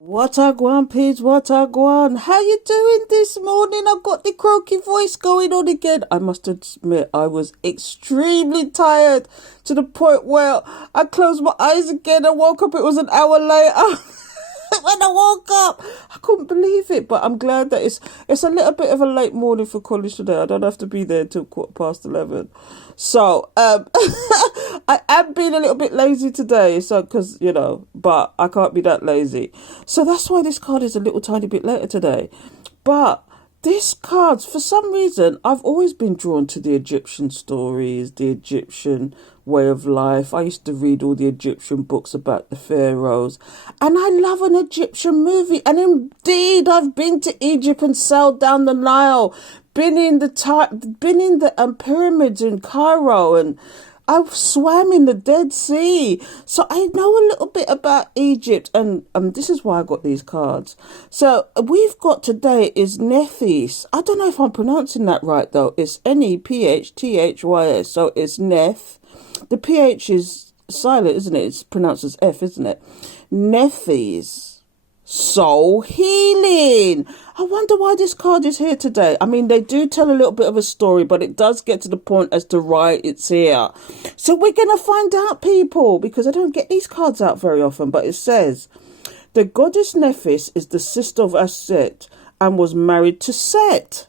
What a gwan, peeps, what a gwan. How you doing this morning? I've got the croaky voice going on again. I must admit, I was extremely tired to the point where I closed my eyes again and woke up. It was an hour later. When I woke up, I couldn't believe it. But I'm glad that it's a little bit of a late morning for college today. I don't have to be there till 11:15. So I am being a little bit lazy today. So because but I can't be that lazy. So that's why this card is a little tiny bit later today. But this cards, for some reason, I've always been drawn to the Egyptian stories, the Egyptian way of life. I used to read all the Egyptian books about the pharaohs, and I love an Egyptian movie. And indeed, I've been to Egypt and sailed down the Nile, been in the pyramids in Cairo, and I swam in the Dead Sea. So I know a little bit about Egypt, and this is why I got these cards. So we've got today is Nephthys. I don't know if I'm pronouncing that right though. It's Nephthys. So it's Neph. The PH is silent, isn't it? It's pronounced as F, isn't it? Nephthys. Soul healing. I wonder why this card is here today. I mean, they do tell a little bit of a story, but it does get to the point as to why it's here. So we're going to find out, people, because I don't get these cards out very often. But it says, the goddess Nephthys is the sister of Aset and was married to Set,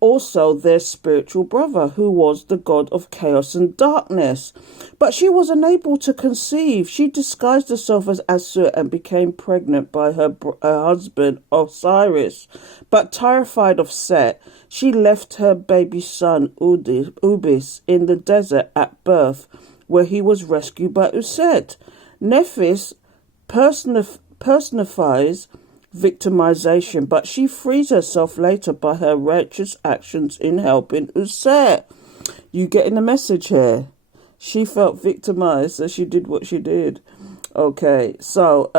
also their spiritual brother, who was the god of chaos and darkness. But she was unable to conceive. She disguised herself as Asur and became pregnant by her husband Osiris. But terrified of Set, she left her baby son Ubis in the desert at birth, where he was rescued by Uset. Nephthys personifies victimization, but she frees herself later by her righteous actions in helping Uset. You getting the message here? She felt victimized, so she did what she did. Okay, so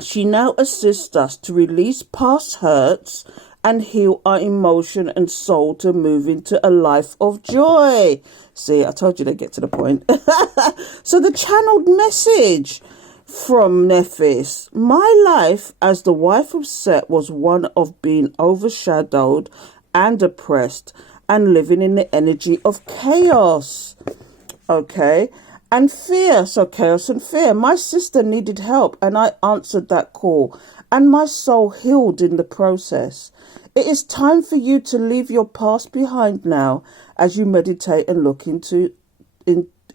she now assists us to release past hurts and heal our emotion and soul to move into a life of joy. See, I told you they'd get to the point. So the channeled message from Nephthys: my life as the wife of Set was one of being overshadowed and oppressed and living in the energy of chaos. Okay. And fear. So chaos and fear. My sister needed help and I answered that call, and my soul healed in the process. It is time for you to leave your past behind now as you meditate and look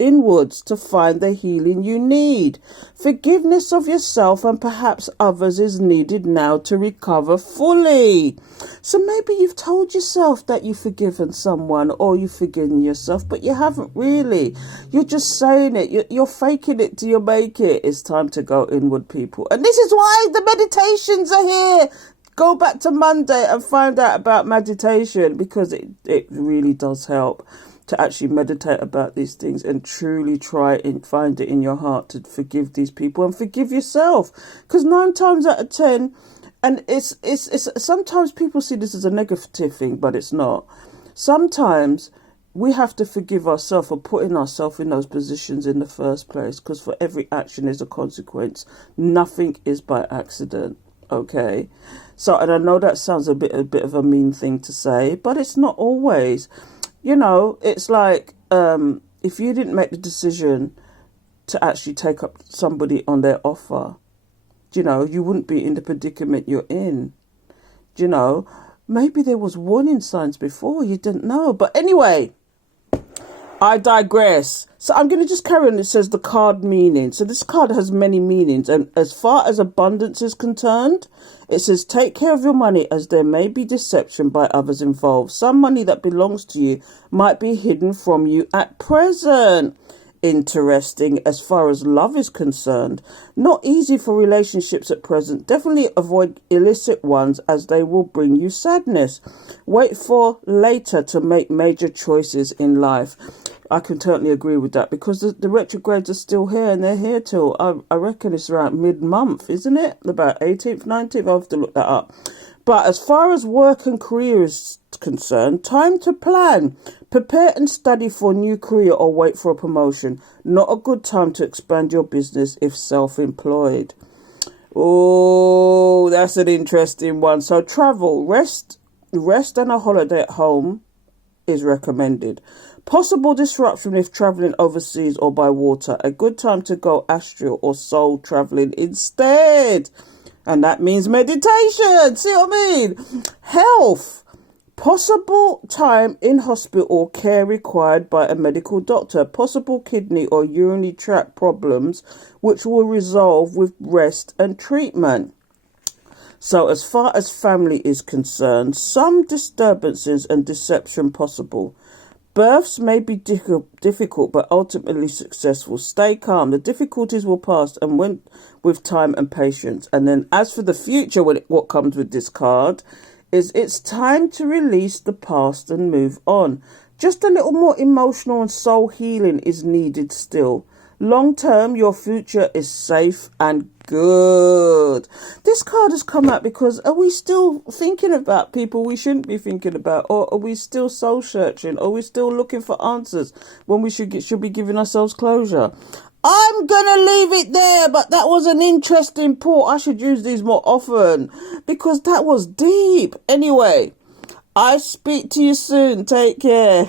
inwards to find the healing you need. Forgiveness of yourself and perhaps others is needed now to recover fully. So maybe you've told yourself that you've forgiven someone or you've forgiven yourself, but you haven't really. You're just saying it. You're faking it till you make it. It's time to go inward, people. And this is why the meditations are here. Go back to Monday and find out about meditation, because it really does help to actually meditate about these things and truly try and find it in your heart to forgive these people and forgive yourself. Because 9 times out of 10, and it's sometimes people see this as a negative thing, but it's not. Sometimes we have to forgive ourselves for putting ourselves in those positions in the first place, because for every action is a consequence. Nothing is by accident. Okay, so, and I know that sounds a bit of a mean thing to say, but it's not always. It's like if you didn't make the decision to actually take up somebody on their offer, you wouldn't be in the predicament you're in. Maybe there was warning signs before, you didn't know. But anyway, I digress. So I'm going to just carry on. It says the card meaning. So this card has many meanings. And as far as abundance is concerned, it says take care of your money as there may be deception by others involved. Some money that belongs to you might be hidden from you at present. Interesting. As far as love is concerned, not easy for relationships at present. Definitely avoid illicit ones as they will bring you sadness. Wait for later to make major choices in life. I can totally agree with that, because the retrogrades are still here, and they're here till I reckon it's around mid-month, isn't it? About 18th, 19th. I'll have to look that up. But as far as work and career is concerned, time to plan. Prepare and study for a new career or wait for a promotion. Not a good time to expand your business if self-employed. Oh, that's an interesting one. So travel, rest and a holiday at home is recommended. Possible disruption if travelling overseas or by water. A good time to go astral or soul travelling instead. And that means meditation. See what I mean? Health. Possible time in hospital or care required by a medical doctor. Possible kidney or urinary tract problems which will resolve with rest and treatment. So as far as family is concerned, some disturbances and deception possible. Births may be difficult but ultimately successful. Stay calm. The difficulties will pass and went with time and patience. And then as for the future, what comes with this card is it's time to release the past and move on. Just a little more emotional and soul healing is needed still. Long term, your future is safe and good. This card has come out because are we still thinking about people we shouldn't be thinking about? Or are we still soul searching? Are we still looking for answers when we should be giving ourselves closure? I'm going to leave it there, but that was an interesting pull. I should use these more often because that was deep. Anyway, I speak to you soon. Take care.